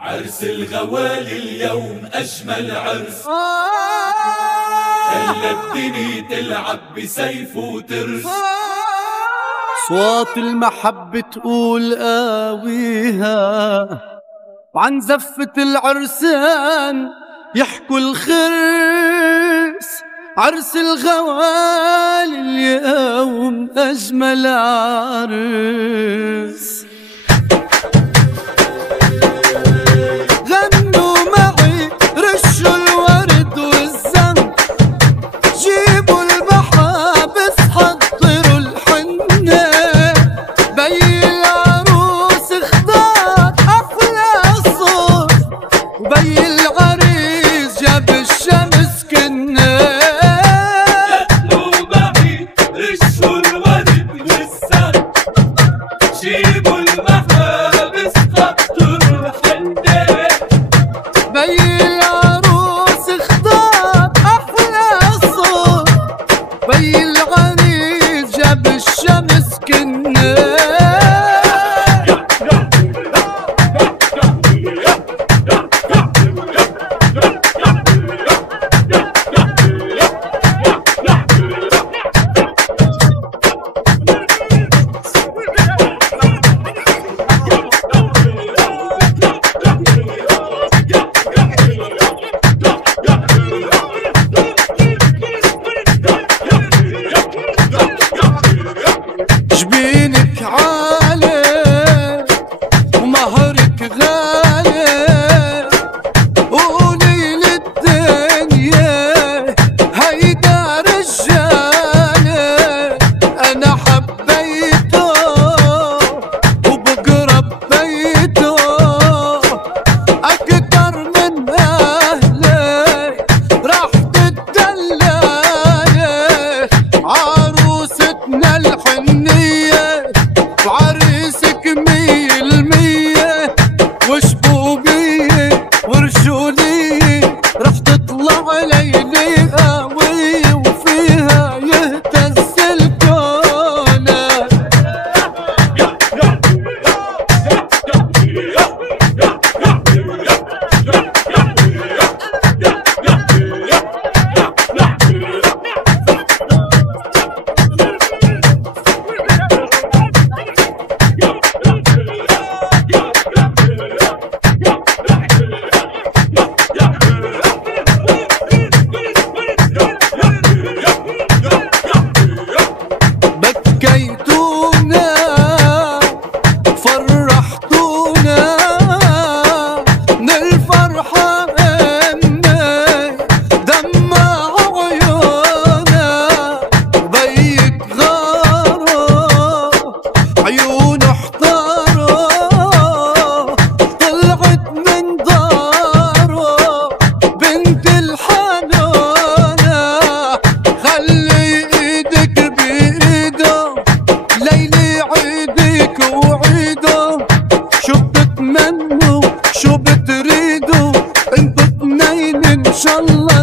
عرس الغوالي اليوم أجمل عرس، خلى الدنيا تلعب بسيف وترس. صوت المحبة تقول آويها، وعن زفة العرسان يحكوا الخرس. عرس الغوالي اليوم أجمل عرس. غنوا معي رشوا الورد والزن، جيبوا المحابس حضروا الحنة، بي العروس اختار أحلى صوت، وبي العريس جاب الشمس كنة. غنوا معي رشوا الورد والزن، جيبوا المحابس حضروا الحنة، بي العروس اختار أحلى صوت، بي العريس جاب الشمس كنة. جبينك عالي ومهرك غالي، قولي للدنيا هيدا رجالي. أنا حبيته وبقرب بيته أكتر من أهلي، راح تدلالي عروستنا الحنية، وعريسك 100% وشبوبية ورجولية، رح تطلع ليلي قوية وفيها يهتز الكون. بكيتونا فرحتونا من الفرحة إني دمع عيونا، وبيك غاروا عيونه احتاروا، طلعت من داره بنت الحنونة. خلي ايدك بايده ليلي عيدك وعيده، شو بتتمنوا شو بتريدوا انتو اتنين ان شاء الله